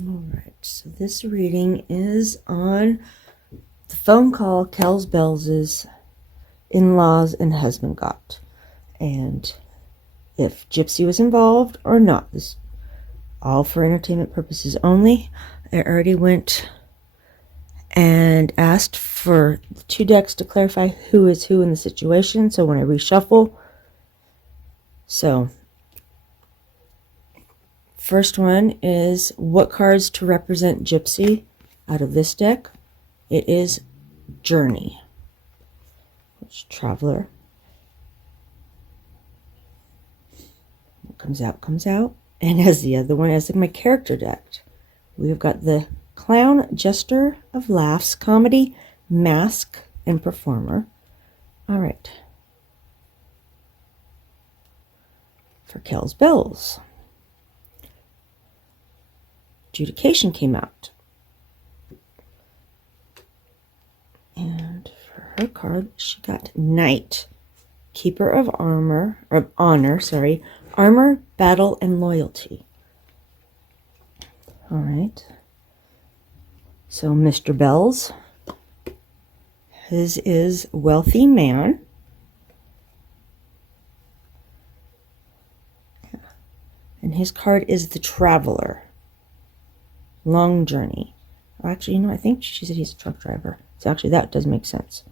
All right, so this reading is on the phone call Kells Bells' in-laws and husband got, and if Gypsy was involved or not. This all for entertainment purposes only. I already went and asked for the 2 decks to clarify who is who in the situation, so when I reshuffle. So first one is what cards to represent Gypsy out of this deck. It is Journey, which Traveler. What comes out, comes out. And as the other one, as my character deck, we've got the Clown, Jester of Laughs, Comedy, Mask, and Performer. All right. For Kells Bells, Adjudication came out. And for her card, she got Knight, Keeper of Armor, or Honor, sorry, Armor, Battle, and Loyalty. All right. So Mr. Bells, his is Wealthy Man. And his card is the Traveler. Long Journey. Actually, I think she said he's a truck driver. So actually that does make sense.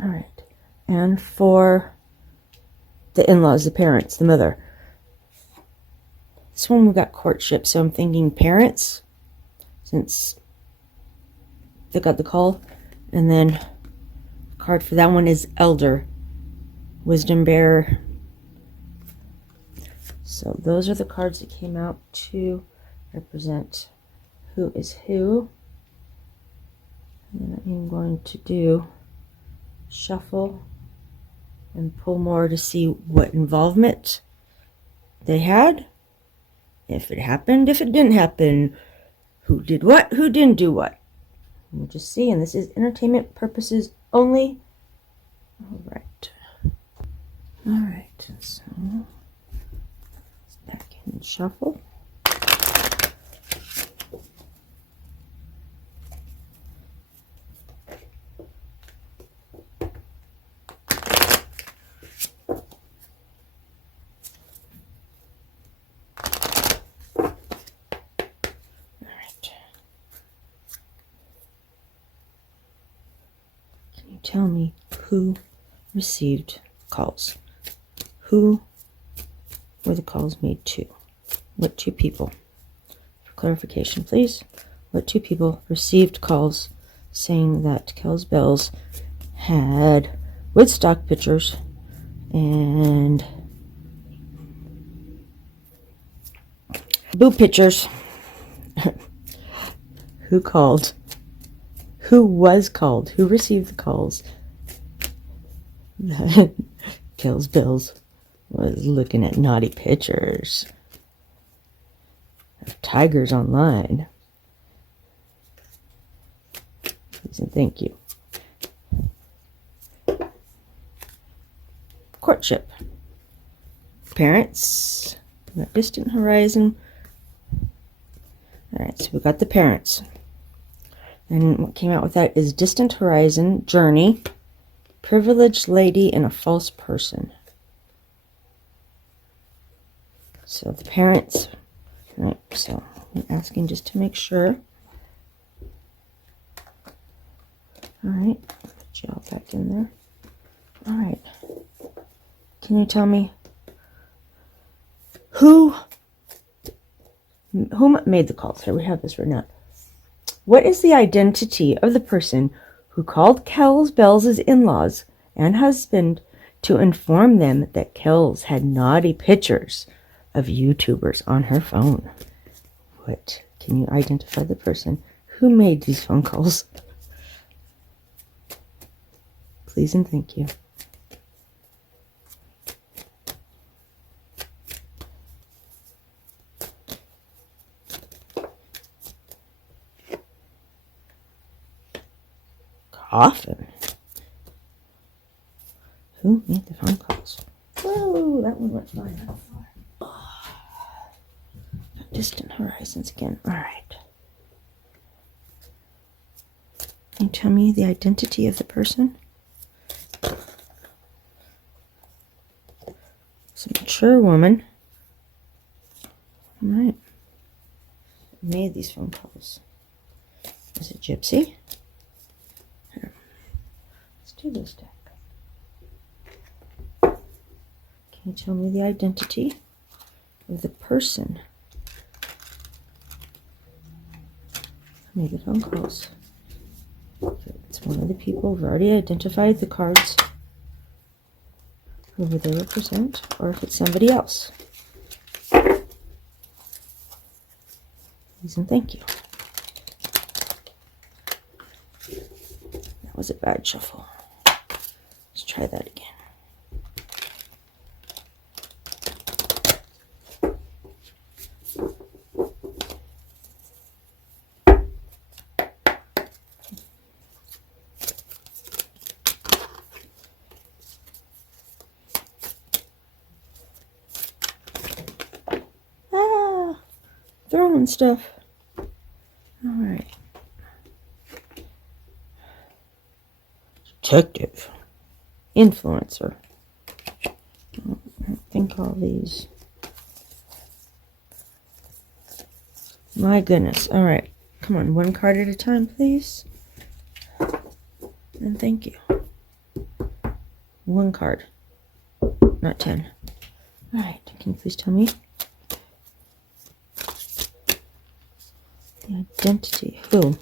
All right. And for the in-laws, the parents, the mother. This one we got Courtship, so I'm thinking parents, since they got the call. And then the card for that one is Elder, Wisdom Bearer. So those are the cards that came out to represent who is who. And then I'm going to do shuffle and pull more to see what involvement they had. If it happened, if it didn't happen, who did what, who didn't do what. We'll just see, and this is entertainment purposes only. All right. All right, so let's back in and shuffle. Tell me who received calls. Who were the calls made to? What 2 people? For clarification, please. What 2 people received calls saying that Kells Bells had with stock pictures and boob pictures. Who called? Who was called? Who received the calls? Kills Bills was looking at naughty pictures of tigers online. Please and thank you. Courtship. Parents. We got Distant Horizon. Alright, so we got the parents. And what came out with that is Distant Horizon, Journey, Privileged Lady, and a False Person. So the parents. Alright, so I'm asking just to make sure. Alright, put you all back in there. Alright. Can you tell me who made the calls? Here, we have this written out. What is the identity of the person who called Kells Bells' in-laws and husband to inform them that Kells had naughty pictures of YouTubers on her phone? What? Can you identify the person who made these phone calls? Please and thank you. Coffin. Who made the phone calls? Whoa, that one went flying out far. Distant Horizons again. Alright. Can you tell me the identity of the person? It's a mature woman. Alright. Made these phone calls. Is it Gypsy? Here. Let's do this deck. Can you tell me the identity of the person who made the phone calls? If it's one of the people, we've already identified the cards, whoever they represent, or if it's somebody else. Please and thank you. That was a bad shuffle. Let's try that again. Throwing stuff. Alright. Detective. Influencer. I think all these. My goodness. Alright. Come on. One card at a time, please. And thank you. One card. Not 10. Alright. Can you please tell me the identity? Who?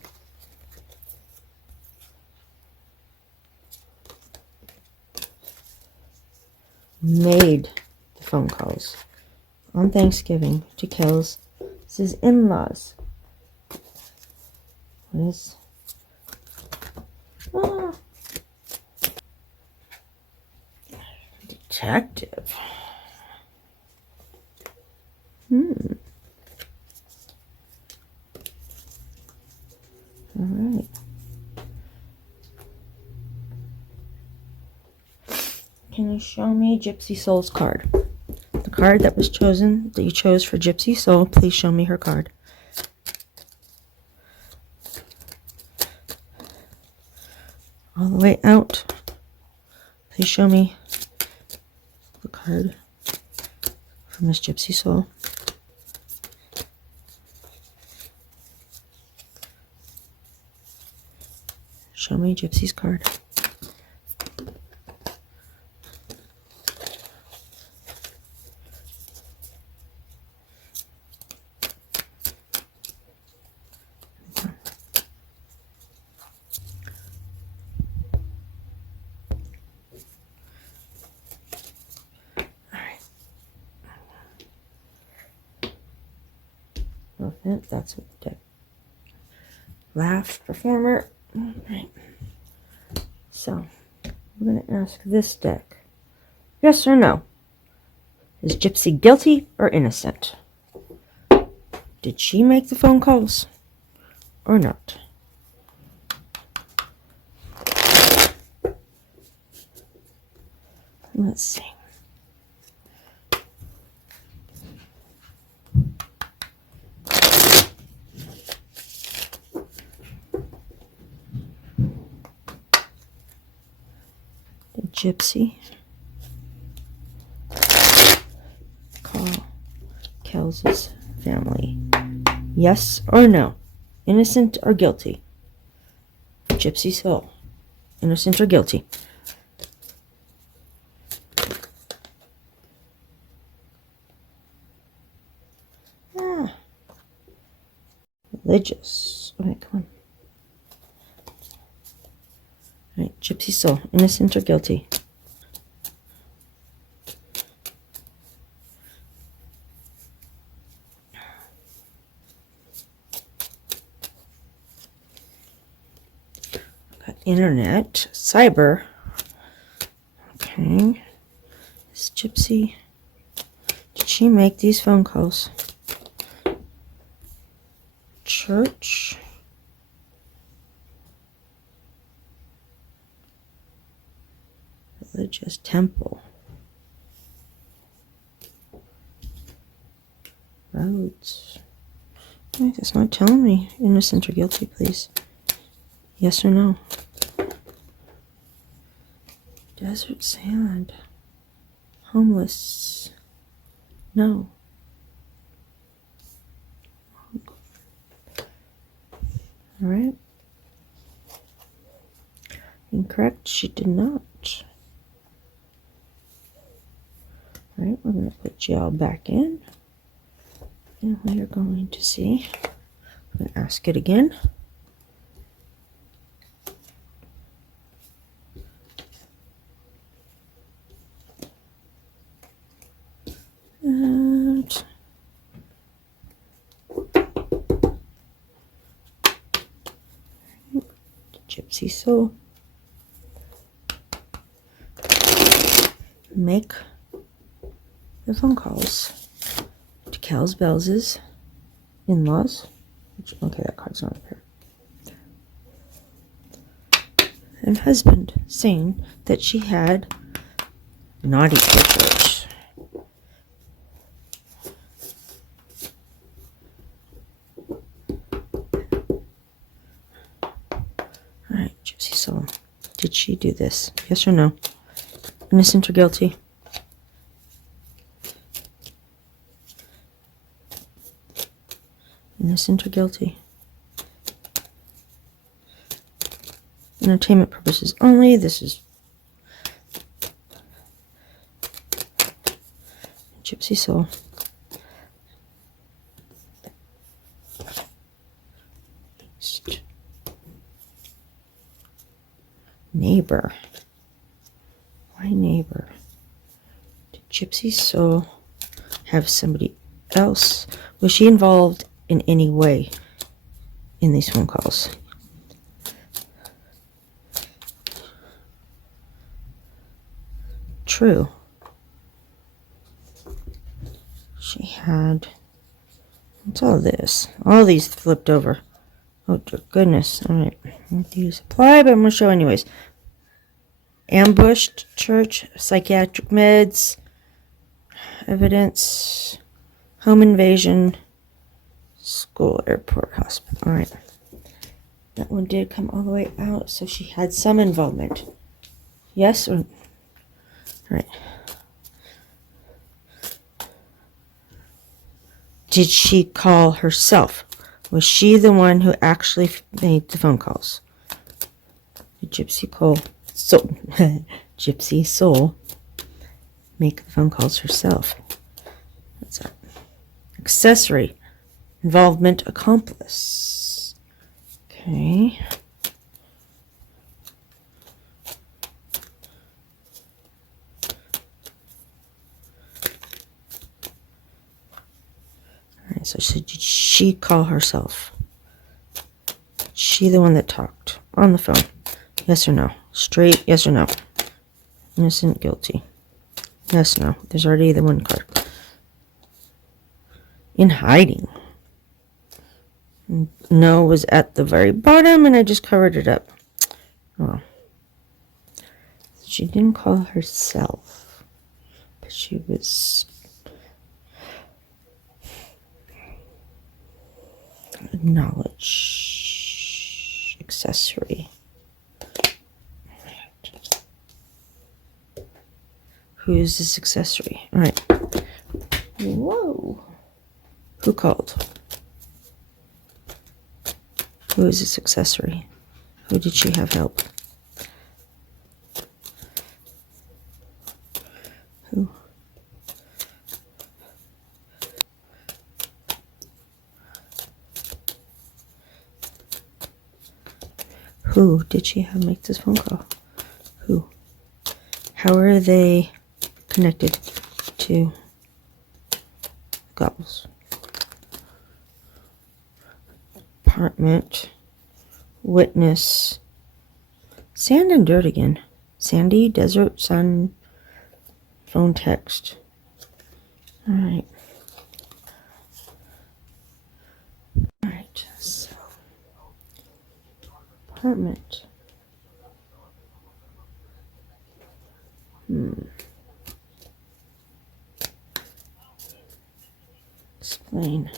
Made the phone calls on Thanksgiving to Kells' in-laws? What is... Detective. Alright. Can you show me Gypsy Soul's card? The card that was chosen, that you chose for Gypsy Soul, please show me her card. All the way out. Please show me the card for Miss Gypsy Soul. Show me Gypsy's card. That's what the deck. Laugh performer. All right. So we're going to ask this deck. Yes or no? Is Gypsy guilty or innocent? Did she make the phone calls or not? Let's see. Did Gypsy call Kels's family? Yes or no? Innocent or guilty? Gypsy Soul. Innocent or guilty? Ah. Religious. All right, come on. All right, Gypsy Soul. Innocent or guilty? Internet, cyber. Okay. This Gypsy, did she make these phone calls? Church. Religious temple. Roads. Wait, it's not telling me. Innocent or guilty, please. Yes or no? Desert sand. Homeless. No. All right. Incorrect. She did not. All right. We're going to put you all back in. And we are going to see. I'm going to ask it again. And Gypsy Soul. Make the phone calls to Cal's Bells' in-laws. Okay, that card's not up here. And husband, saying that she had naughty pictures. Alright, Gypsy Soul. Did she do this? Yes or no? Innocent or guilty? Innocent or guilty? Entertainment purposes only. This is Gypsy Soul. Neighbor. Why neighbor? Did Gypsy Soul have somebody else? Was she involved in any way in these phone calls? True. She had. What's all this? All these flipped over. Oh, dear goodness. All right. These apply, but I'm going to show anyways. Ambushed church, psychiatric meds, evidence, home invasion, school, airport, hospital. All right. That one did come all the way out, so she had some involvement. Yes or... All right. Did she call herself? Was she the one who actually made the phone calls? Did Gypsy Soul make the phone calls herself? What's that? Accessory. Involvement accomplice. Okay. Alright, So I said, did she call herself? She the one that talked on the phone? Yes or no? Straight yes or no? Innocent, guilty. Yes, no. There's already the one card. In hiding. No was at the very bottom and I just covered it up. Oh. She didn't call herself. But she was acknowledge accessory. Who is this accessory? All right. Whoa. Who called? Who is this accessory? Who did she have help? Who? Who did she have make this phone call? Who? How are they connected to Gobbles? Apartment. Witness. Sand and dirt again. Sandy, desert, sun, phone, text. Alright. Alright, so. Apartment. Explain.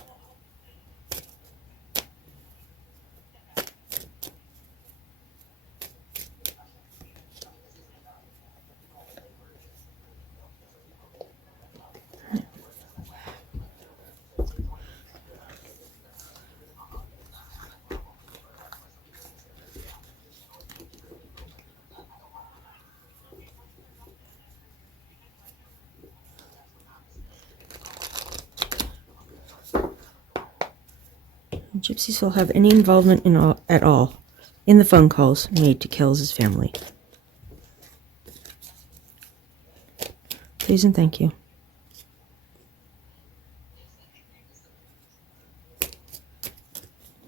Gypsy Soul have any involvement at all in the phone calls made to Kells' family? Please and thank you. Did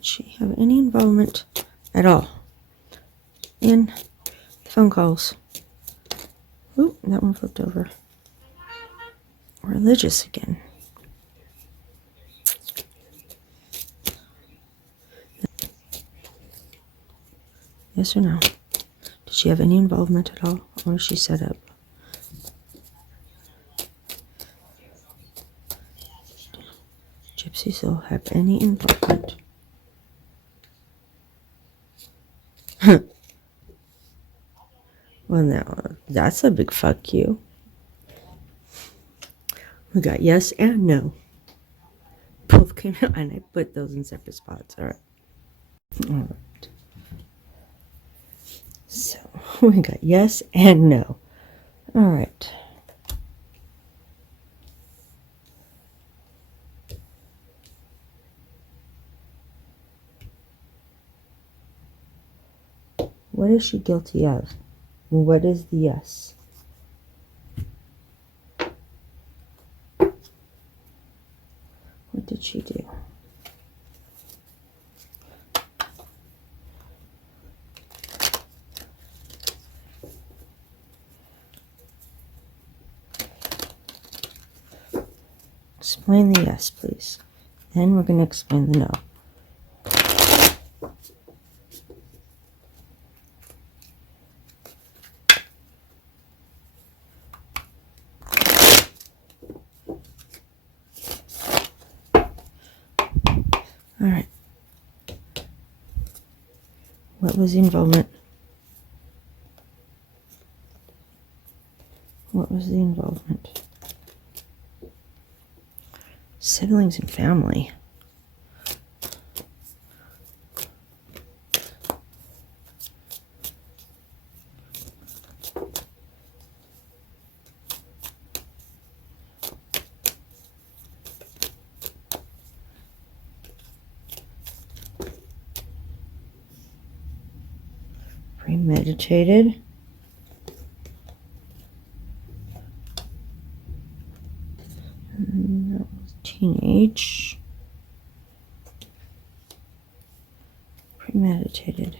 she have any involvement at all in the phone calls? Oop, that one flipped over. Religious again. Yes or no? Did she have any involvement at all? Or was she set up? Gypsy Soul have any involvement? Well, now, that's a big fuck you. We got yes and no. Both came out, and I put those in separate spots. All right. All right. So, we got yes and no. All right. What is she guilty of? And what is the yes? What did she do? Explain the yes, please. Then we're going to explain the no. All right. What was the involvement? What was the involvement? Siblings and family. Premeditated. That was teenage. Premeditated.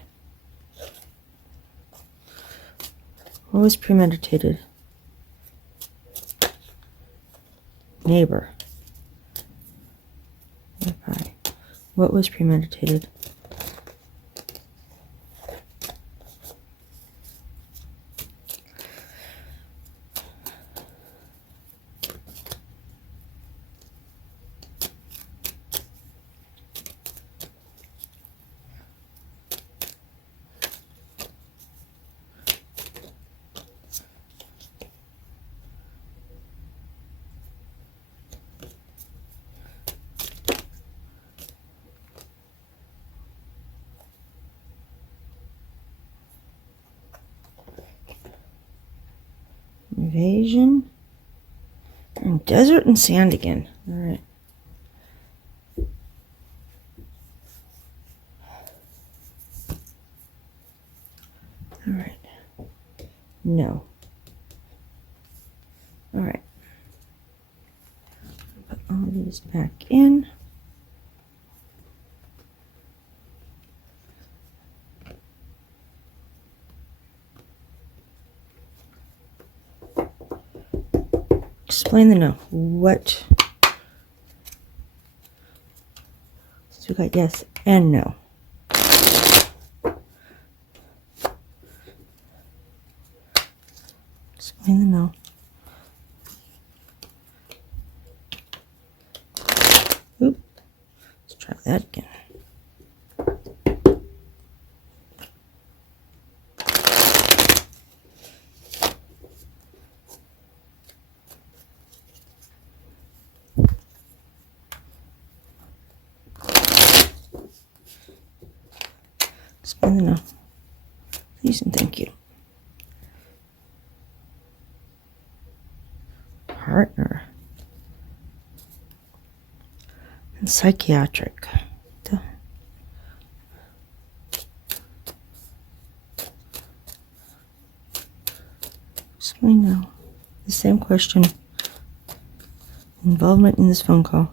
What was premeditated? Neighbor. Okay. What was premeditated? Invasion. And desert and sand again. All right. All right. No. All right. Put all these back in. Explain the no. What? So we got yes and no. Explain the no. Oop. Let's try that again. Explain the no. Please and thank you. Partner. And psychiatric. Duh. Explain now. The same question. Involvement in this phone call.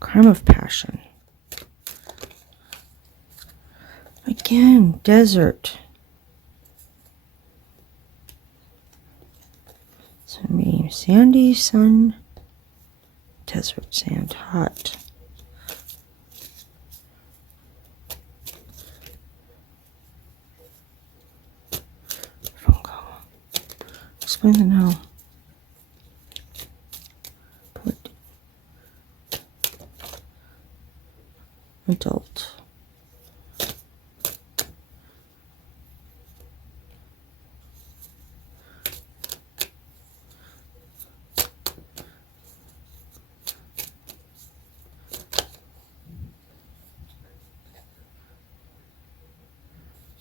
Crime of passion. Again, desert. So sandy, sun, desert, sand, hot. Phone call. Explain the no. Put adult.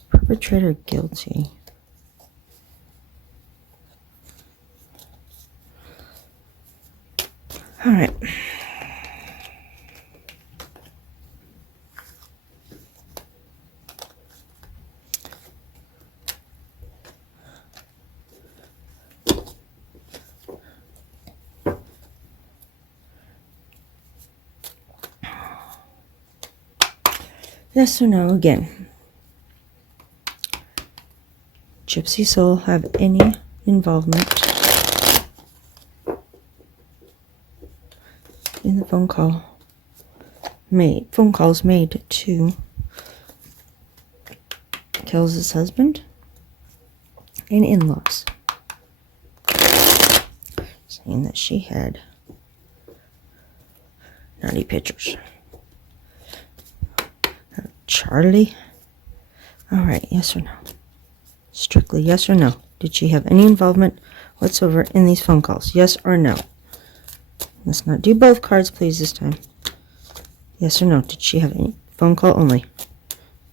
Perpetrator guilty. All right. Yes or no again. Gypsy Soul have any involvement in the phone calls made to Kells' husband and in-laws, saying that she had naughty pictures. Charlie. All right, yes or no? Strictly yes or no. Did she have any involvement whatsoever in these phone calls? Yes or no? Let's not do both cards, please, this time. Yes or no? Did she have any phone call only?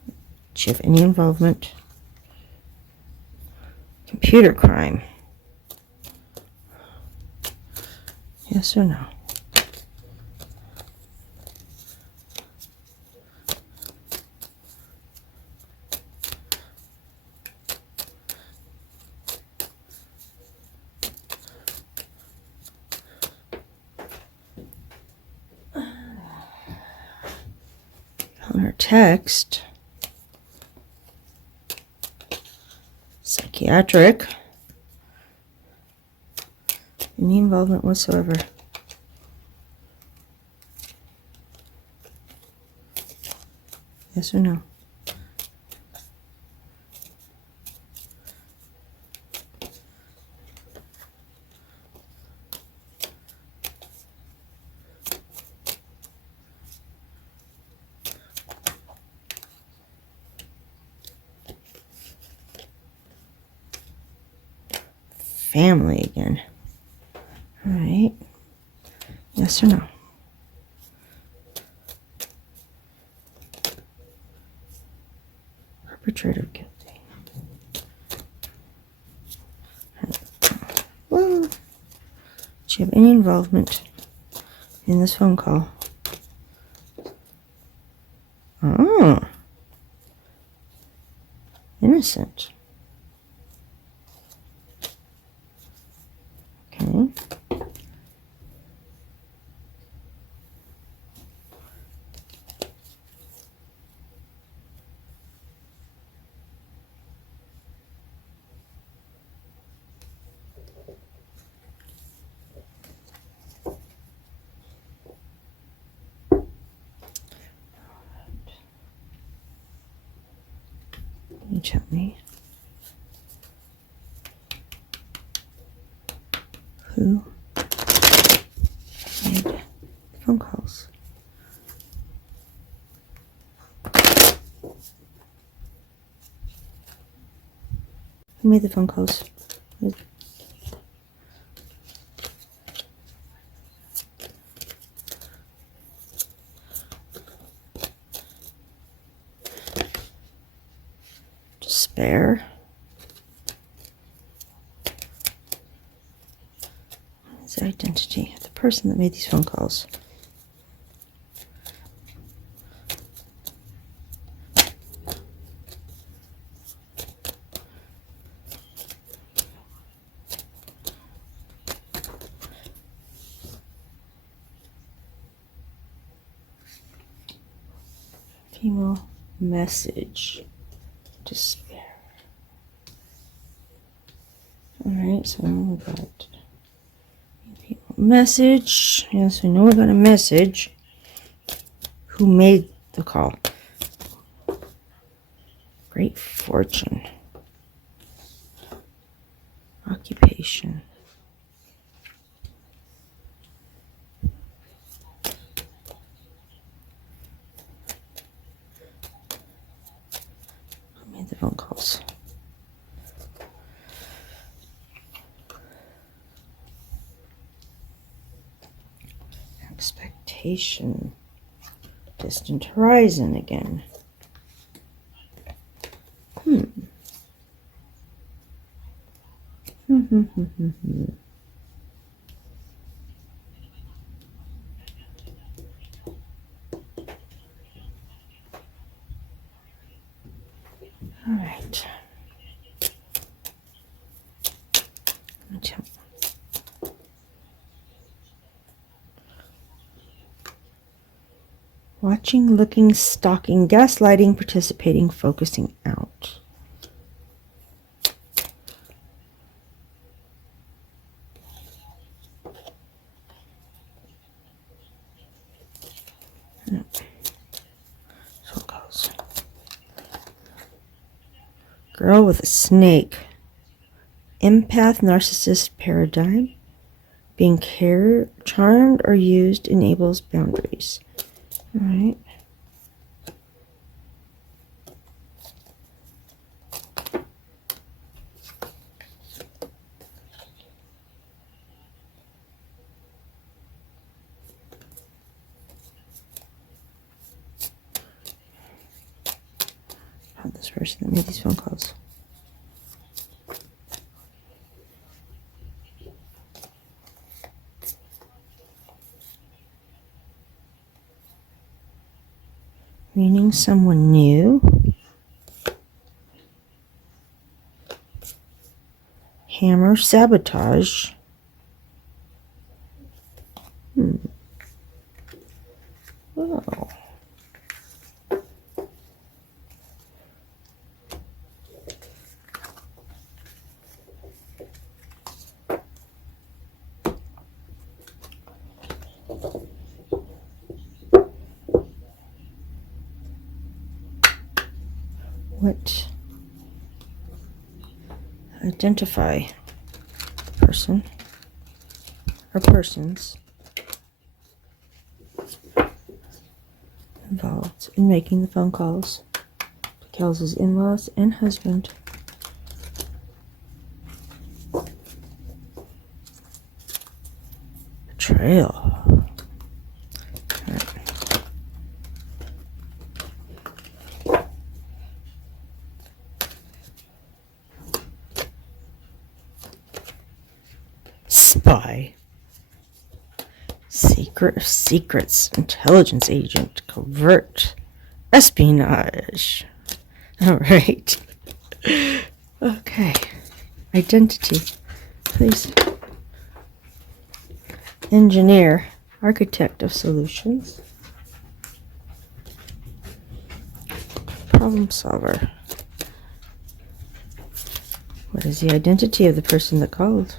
Did she have any involvement? Computer crime. Yes or no? our text. Psychiatric. Any involvement whatsoever. Yes or no? Family again. All right. Yes or no? Perpetrator guilty. Well, do you have any involvement in this phone call? Oh. Innocent. Okay. You tell me. Who made phone calls? Who made the phone calls? Despair. What is the identity of the person that made these phone calls? Female message. Despair. Alright, so we got message. Yes, we know we got a message. Who made the call? Great fortune. Occupation. Who made the phone calls? Expectation. Distant horizon again. All right. Watching, looking, stalking, gaslighting, participating, focusing out. No. So it goes. Girl with a snake. Empath, narcissist paradigm. Being charmed or used enables boundaries. All right. About this person that made these phone calls. Meaning someone new. Hammer, sabotage. Well. What? Identify person or persons involved in making the phone calls to Kelsey's in-laws and husband. Betrayal. Right. Spy. Secret of secrets. Intelligence agent. Covert. Espionage. Alright. Okay. Identity. Please. Engineer. Architect of solutions. Problem solver. What is the identity of the person that called?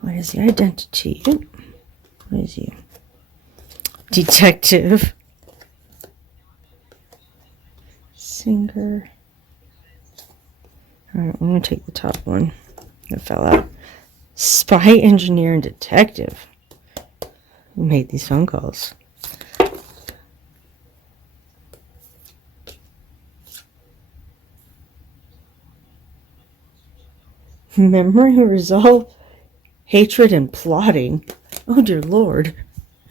What is the identity? What is you? Detective. Singer. Alright, I'm going to take the top one. It fell out. Spy, engineer, and detective. Who made these phone calls? Memory, resolve, hatred, and plotting. Oh dear Lord.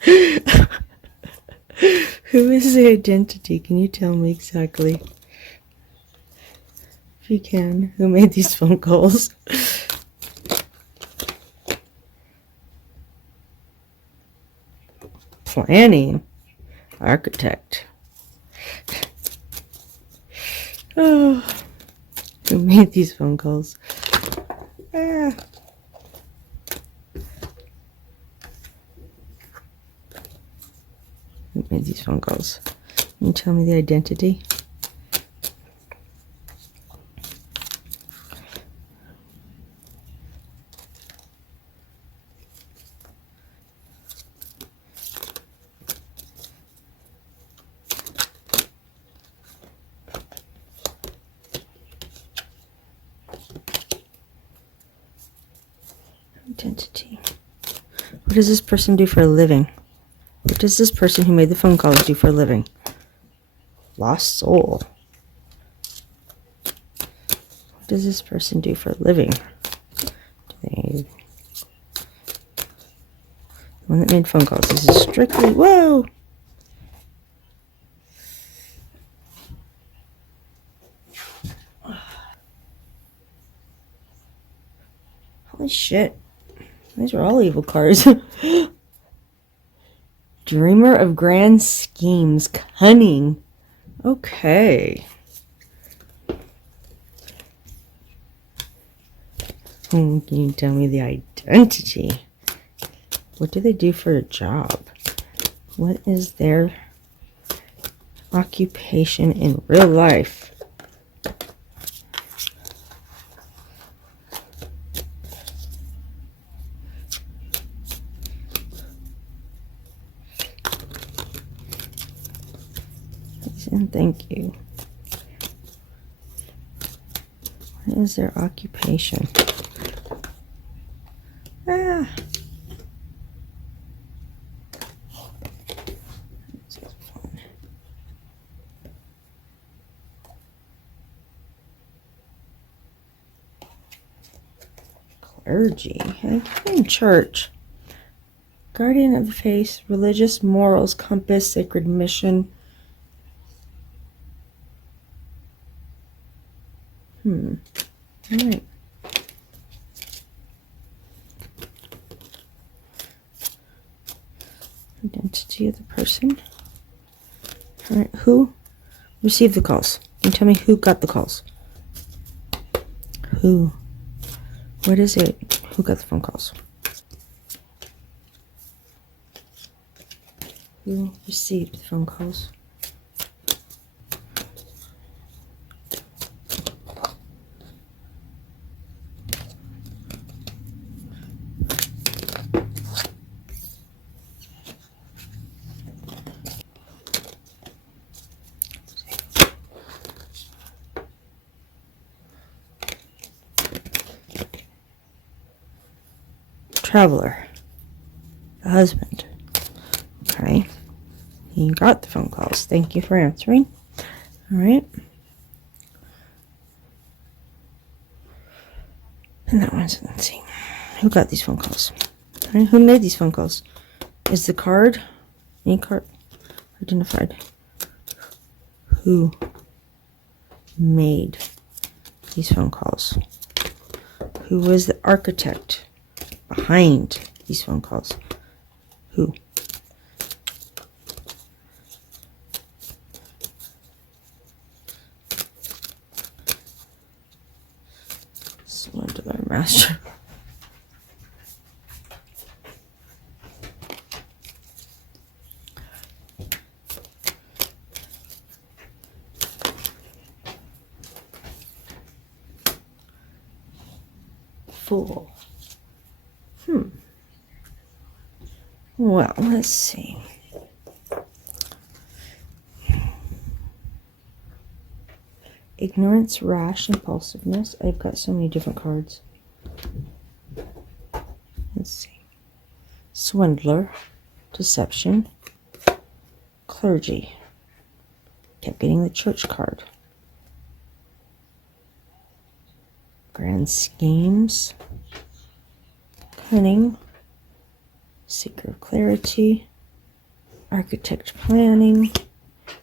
Who is the identity? Can you tell me exactly? If you can. Who made these phone calls? Planning. Architect. Oh. Who made these phone calls? Ah. Who made these phone calls? Can you tell me the identity? Identity. What does this person do for a living? What does this person who made the phone calls do for a living? Lost soul. What does this person do for a living? The one that made phone calls. This is strictly... Whoa! Holy shit. These are all evil cards. Dreamer of grand schemes. Cunning. Okay. Can you tell me the identity? What do they do for a job? What is their occupation in real life? And thank you. What is their occupation? Ah. Clergy. In church. Guardian of the faith, religious morals, compass, sacred mission. All right. Identity of the person. All right, who received the calls? Can you tell me who got the calls? Who? What is it? Who got the phone calls? Who received the phone calls? Traveler, the husband. Okay, he got the phone calls. Thank you for answering. All right. And that one's, let's see, who got these phone calls? All right, who made these phone calls? Is the card, any card identified? Who made these phone calls? Who was the architect behind these phone calls? Who? Swindler master. Fool. Well, let's see. Ignorance, rash, impulsiveness. I've got so many different cards. Let's see. Swindler, deception, clergy. Kept getting the church card. Grand schemes, cunning, seeker of clarity, architect planning,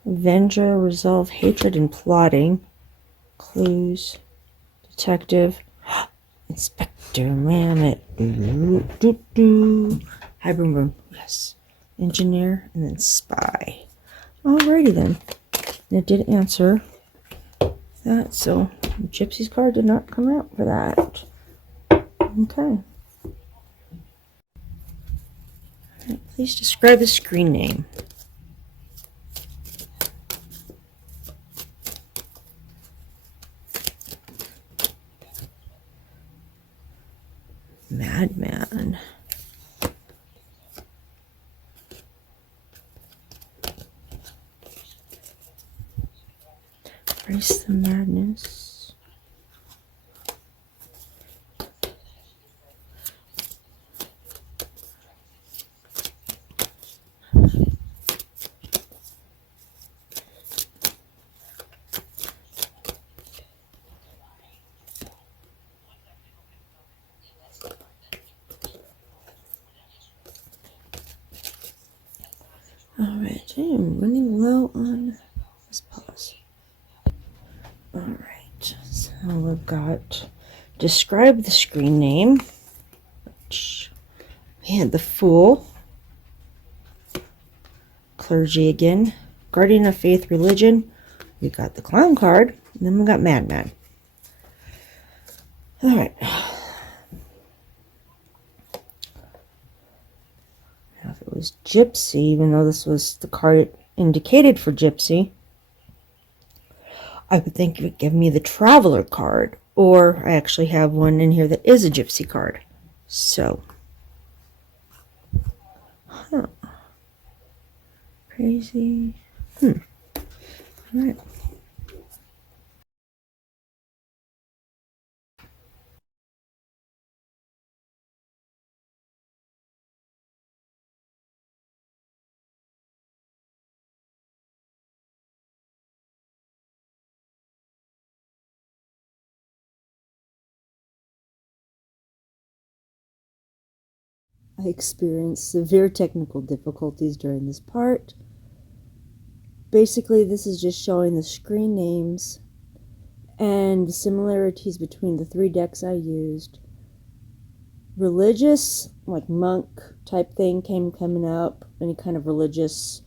avenger, resolve, hatred, and plotting, clues, detective, Inspector Mammoth, hi boom boom, yes, engineer, and then spy. Alrighty then, and it did answer that, so Gypsy's card did not come out for that. Okay. Right, please describe the screen name. Madman. Embrace the madness. Alright, I am running low on this pause. Alright, so we've got describe the screen name. We had the Fool, clergy again, guardian of faith, religion. We got the clown card, and then we got madman. Alright. Now if it was gypsy, even though this was the card indicated for gypsy, I would think it would give me the traveler card, or I actually have one in here that is a gypsy card. So, crazy. All right. I experienced severe technical difficulties during this part. Basically, this is just showing the screen names and the similarities between the three decks I used. Religious, like monk type thing, coming up. any kind of religious,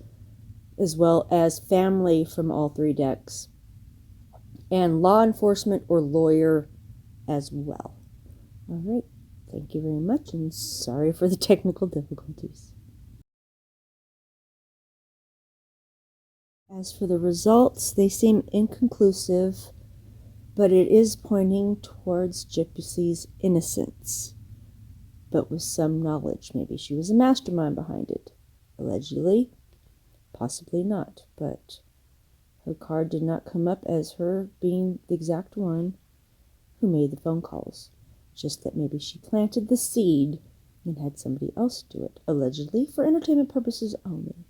as well as family from all 3 decks, and law enforcement or lawyer as well. All right, thank you very much, and sorry for the technical difficulties. As for the results, they seem inconclusive, but it is pointing towards Gypsy's innocence, but with some knowledge. Maybe she was a mastermind behind it. Allegedly, possibly not, but her card did not come up as her being the exact one who made the phone calls. Just that maybe she planted the seed and had somebody else do it, allegedly for entertainment purposes only.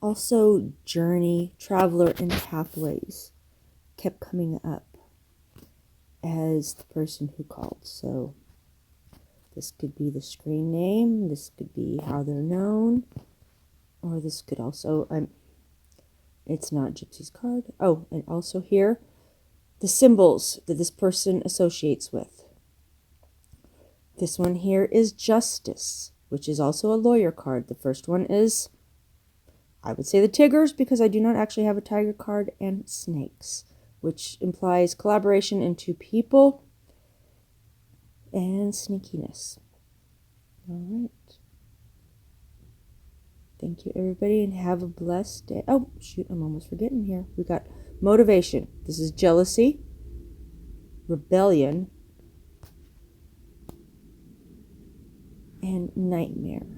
Also, journey, traveler, and pathways kept coming up as the person who called. So this could be the screen name, this could be how they're known, or this could also, it's not Gypsy's card. Oh, and also here, the symbols that this person associates with. This one here is Justice, which is also a lawyer card. The first one is, I would say, the Tigers, because I do not actually have a tiger card, and Snakes, which implies collaboration into people and sneakiness. All right. Thank you, everybody, and have a blessed day. Oh, shoot, I'm almost forgetting here. We got motivation. This is jealousy, rebellion, and nightmare.